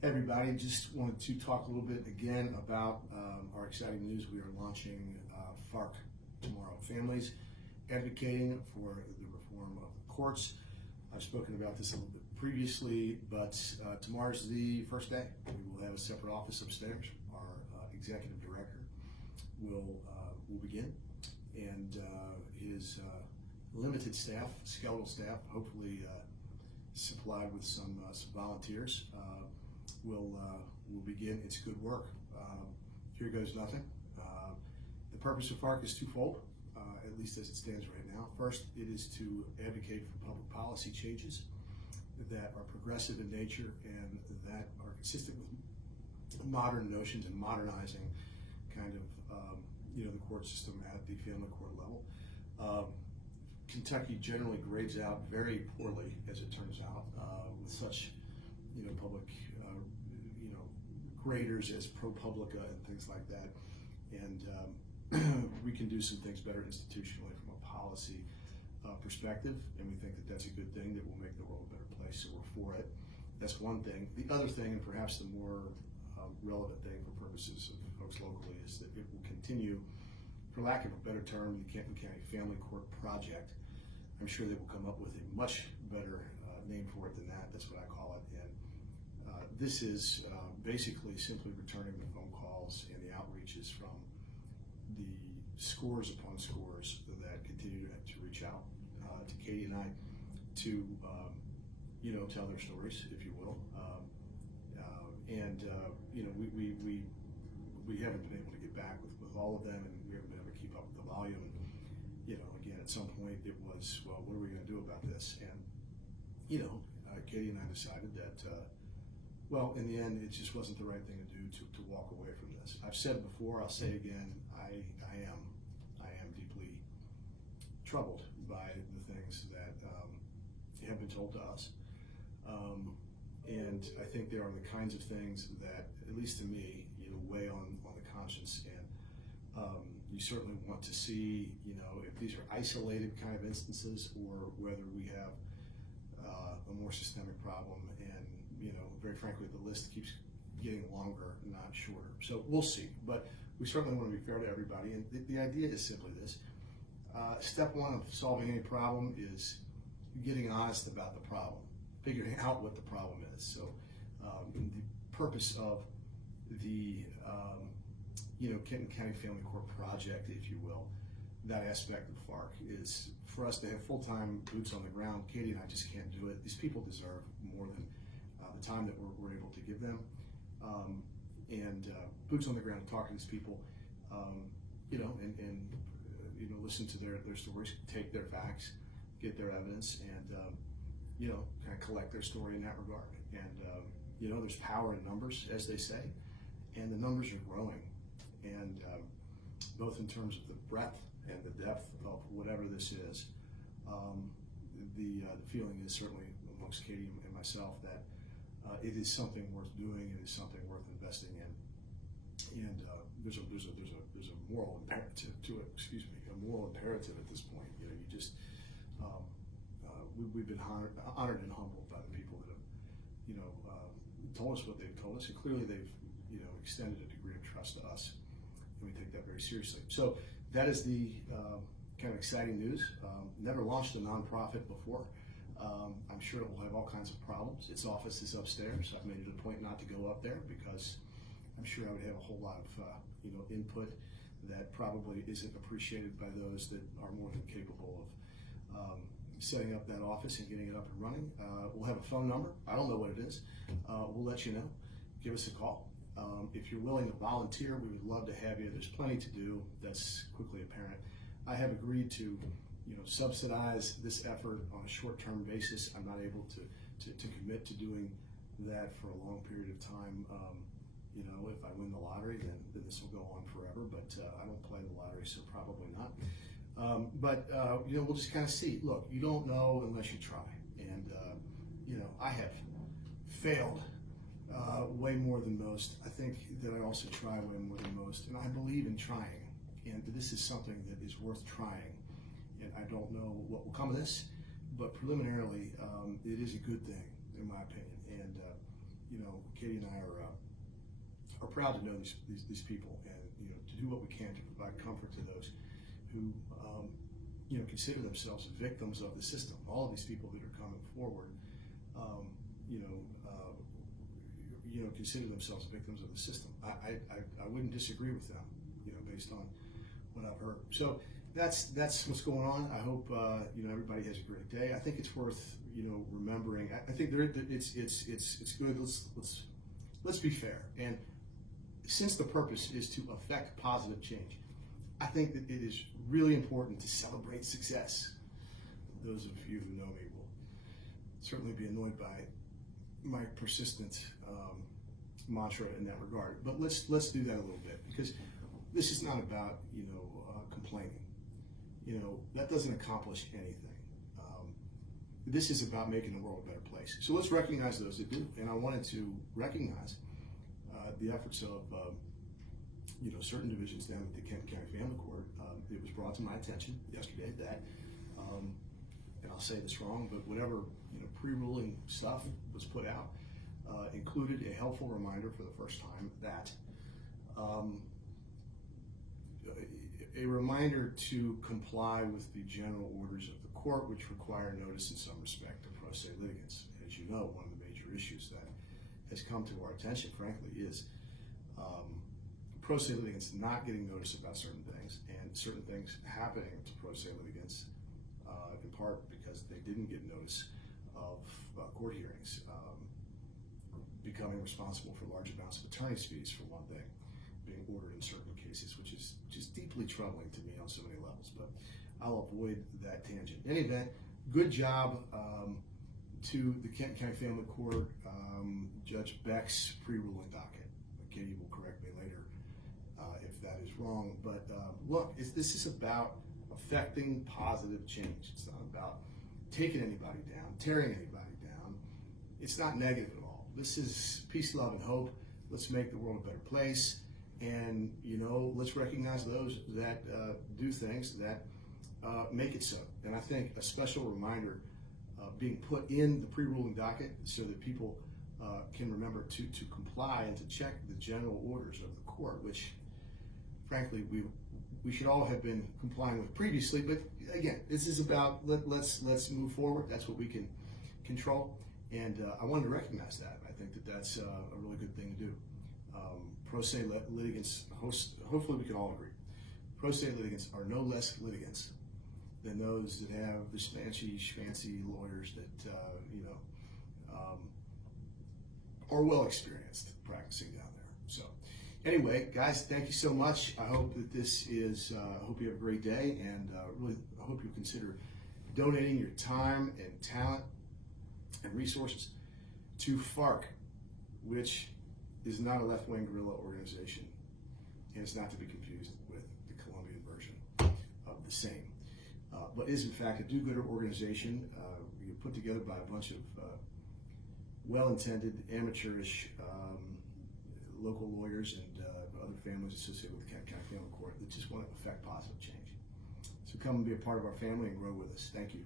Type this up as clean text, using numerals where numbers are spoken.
Hey everybody, just wanted to talk a little bit again about our exciting news. We are launching FARC tomorrow. Families advocating for the reform of the courts. I've spoken about this a little bit previously, but tomorrow's the first day. We will have a separate office upstairs. Our executive director will begin, and his limited staff, skeletal staff, hopefully supplied with some volunteers, will begin its good work. Here goes nothing. The purpose of FARC is twofold, at least as it stands right now. First, it is to advocate for public policy changes that are progressive in nature and that are consistent with modern notions and modernizing kind of the court system at the family court level. Kentucky generally grades out very poorly, as it turns out, with such public graders as ProPublica and things like that. And we can do some things better institutionally from a policy perspective, and we think that that's a good thing that will make the world a better place, so we're for it. That's one thing. The other thing, and perhaps the more relevant thing for purposes of folks locally, is that it will continue, for lack of a better term, the Canton County Family Court Project. I'm sure they will come up with a much better name for it than that. That's what I call it. And this is basically simply returning the phone calls and the outreaches from the scores upon scores that continue to reach out to Katie and I to tell their stories, if you will. We haven't been able to get back with all of them, and we haven't been able to keep up with the volume. Again, at some point it was, well, what are we going to do about this? And Katie and I decided that, well, in the end, it just wasn't the right thing to do to walk away from this. I've said it before, I'll say it again, I am deeply troubled by the things that have been told to us. And I think there are the kinds of things that, at least to me, weigh on the conscience. And you certainly want to see, if these are isolated kind of instances or whether we have a more systemic problem. And, very frankly, the list keeps getting longer, not shorter. So we'll see. But we certainly want to be fair to everybody. And the idea is simply this. Step one of solving any problem is getting honest about the problem, figuring out what the problem is. So the purpose of the Kenton County Family Court Project, if you will, that aspect of FARC is for us to have full-time boots on the ground. Katie and I just can't do it. These people deserve more than the time that we're able to give them. Boots on the ground, talk to these people, and listen to their stories, take their facts, get their evidence, and kind of collect their story in that regard. And there's power in numbers, as they say, and the numbers are growing. And both in terms of the breadth and the depth of whatever this is, the feeling is certainly amongst Katie and myself that it is something worth doing. It is something worth investing in. And there's a moral imperative to it. Excuse me, a moral imperative at this point. You just we've been honored and humbled by the people that have told us what they've told us, and clearly they've extended a degree of trust to us, and we take that very seriously. So that is the kind of exciting news. Never launched a nonprofit before. I'm sure it will have all kinds of problems. Its office is upstairs. I've made it a point not to go up there because I'm sure I would have a whole lot of input that probably isn't appreciated by those that are more than capable of setting up that office and getting it up and running. We'll have a phone number. I don't know what it is. We'll let you know. Give us a call. If you're willing to volunteer, we would love to have you. There's plenty to do. That's quickly apparent. I have agreed to subsidize this effort on a short-term basis. I'm not able to commit to doing that for a long period of time. If I win the lottery, then this will go on forever, but I don't play the lottery, so probably not. We'll just kind of see. Look, you don't know unless you try. And, I have failed way more than most. I think that I also try way more than most, and I believe in trying. And this is something that is worth trying. And I don't know what will come of this, but preliminarily, it is a good thing, in my opinion. And Katie and I are proud to know these people, and to do what we can to provide comfort to those who consider themselves victims of the system. All of these people that are coming forward, consider themselves victims of the system. I wouldn't disagree with them, based on what I've heard. So that's what's going on. I hope everybody has a great day. I think it's worth remembering. I think it's good. Let's be fair. And since the purpose is to affect positive change, I think that it is really important to celebrate success. Those of you who know me will certainly be annoyed by my persistent mantra in that regard. But let's do that a little bit, because this is not about complaining. That doesn't accomplish anything. This is about making the world a better place. So let's recognize those that do. And I wanted to recognize the efforts of certain divisions down at the Kent County Family Court. It was brought to my attention yesterday that, and I'll say this wrong, but whatever pre-ruling stuff was put out included a helpful reminder for the first time that a reminder to comply with the general orders of the court, which require notice in some respect to pro se litigants. As you know, one of the major issues that has come to our attention, frankly, is pro se litigants not getting notice about certain things, and certain things happening to pro se litigants in part because they didn't get notice of court hearings, becoming responsible for large amounts of attorney's fees, for one thing, being ordered in certain cases, which is deeply troubling to me on so many levels. But I'll avoid that tangent. In any event, good job to the Kent County Family Court, Judge Beck's pre-ruling docket. Katie will correct me later if that is wrong. But look, this is about affecting positive change. It's not about taking anybody down, tearing anybody down. It's not negative at all. This is peace, love, and hope. Let's make the world a better place. And, let's recognize those that do things that make it so. And I think a special reminder being put in the pre-ruling docket so that people can remember to comply and to check the general orders of the court, which, frankly, we should all have been complying with previously. But again, this is about let's move forward. That's what we can control. And I wanted to recognize that. I think that's a really good thing to do. Pro se litigants, hopefully we can all agree, pro se litigants are no less litigants than those that have the fancy lawyers that are well experienced practicing down there. So anyway, guys, thank you so much. I hope that I hope you have a great day, and really I hope you consider donating your time and talent and resources to FARC, which is not a left-wing guerrilla organization, and it's not to be confused with the Colombian version of the same, but is in fact a do-gooder organization put together by a bunch of well-intended, amateurish local lawyers and other families associated with the Kent County Family Court that just want to affect positive change. So come and be a part of our family and grow with us. Thank you.